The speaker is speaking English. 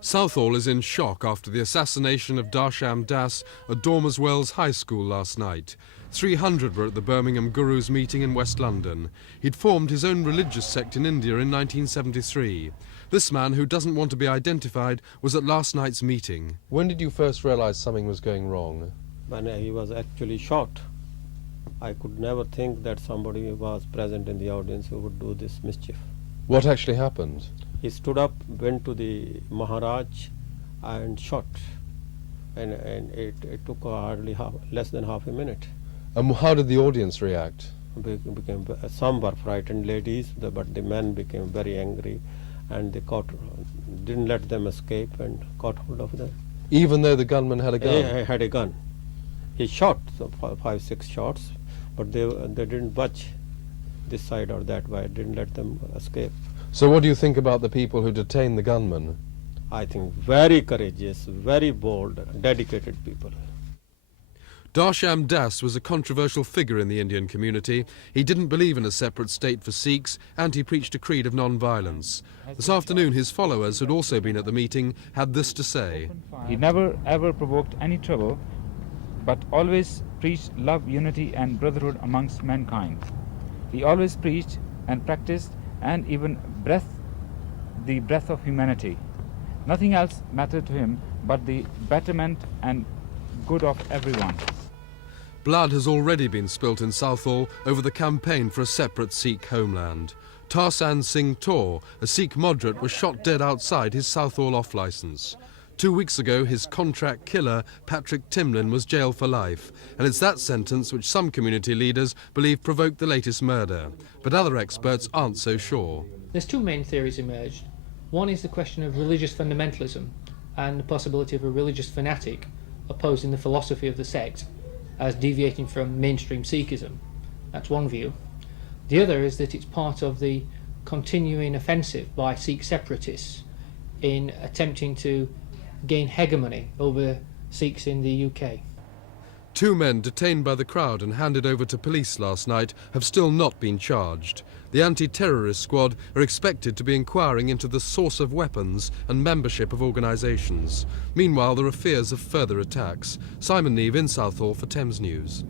Southall is in shock after the assassination of Darsham Das at Dormers Wells High School last night. 300 were at the Birmingham Gurus meeting in West London. He'd formed his own religious sect in India in 1973. This man, who doesn't want to be identified, was at last night's meeting. When did you first realise something was going wrong? When he was actually shot. I could never think that somebody was present in the audience who would do this mischief. What actually happened? He stood up, went to the MAHRAJ and shot. And it took hardly less than half a minute. And how did the audience react? Some were frightened ladies, but the men became very angry, and they didn't let them escape and caught hold of them. Even though the gunman had a gun? He had a gun. He shot 5-6 shots, but they didn't budge this side or that way, didn't let them escape. So what do you think about the people who detained the gunman? I think very courageous, very bold, dedicated people. Darsham Das was a controversial figure in the Indian community. He didn't believe in a separate state for Sikhs, and he preached a creed of non-violence. This afternoon, his followers, who'd also been at the meeting, had this to say. He never ever provoked any trouble, but always preached love, unity and brotherhood amongst mankind. He always preached and practiced and even the breath of humanity. Nothing else mattered to him but the betterment and good of everyone. Blood has already been spilt in Southall over the campaign for a separate Sikh homeland. Tarsan Singh Tor, a Sikh moderate, was shot dead outside his Southall off-licence. 2 weeks ago, his contract killer, Patrick Timlin, was jailed for life, and it's that sentence which some community leaders believe provoked the latest murder. But other experts aren't so sure. There's two main theories emerged. One is the question of religious fundamentalism and the possibility of a religious fanatic opposing the philosophy of the sect as deviating from mainstream Sikhism. That's one view. The other is that it's part of the continuing offensive by Sikh separatists in attempting to gain hegemony over Sikhs in the UK. 2 men detained by the crowd and handed over to police last night have still not been charged. The anti-terrorist squad are expected to be inquiring into the source of weapons and membership of organisations. Meanwhile, there are fears of further attacks. Simon Neve in Southall for Thames News.